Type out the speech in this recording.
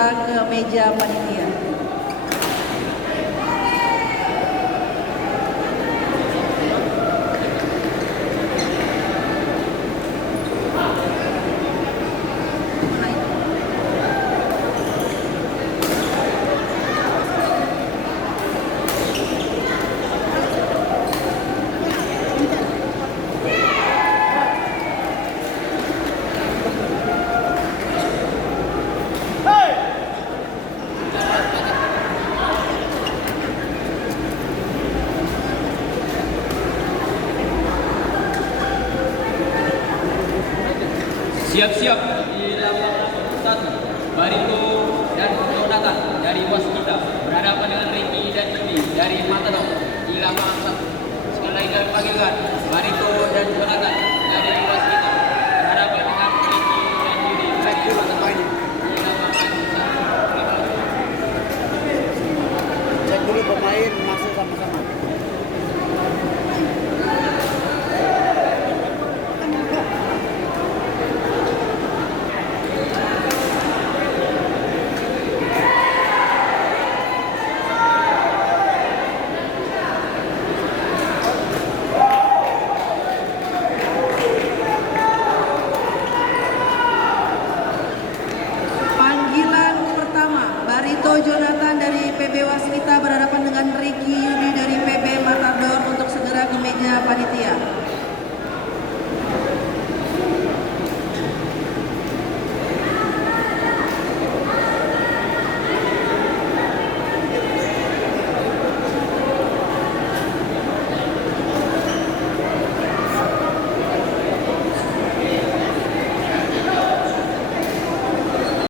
segera ke meja panitia. Siap-siap di lapangan 1, Barito dan Jonathan dari Waskita berhadapan dengan Ricky dan Yudi dari Matador di lapangan 1. Sekali lagi kami panggilkan Barito dan Jonathan dari Waskita berhadapan dengan Ricky dan Yudi dari Matador di lapangan 1. Cek dulu pemain masuk sama-sama. Barito Jonathan dari PB Waskita berhadapan dengan Ricky Yudi dari PB Matador untuk segera ke meja panitia.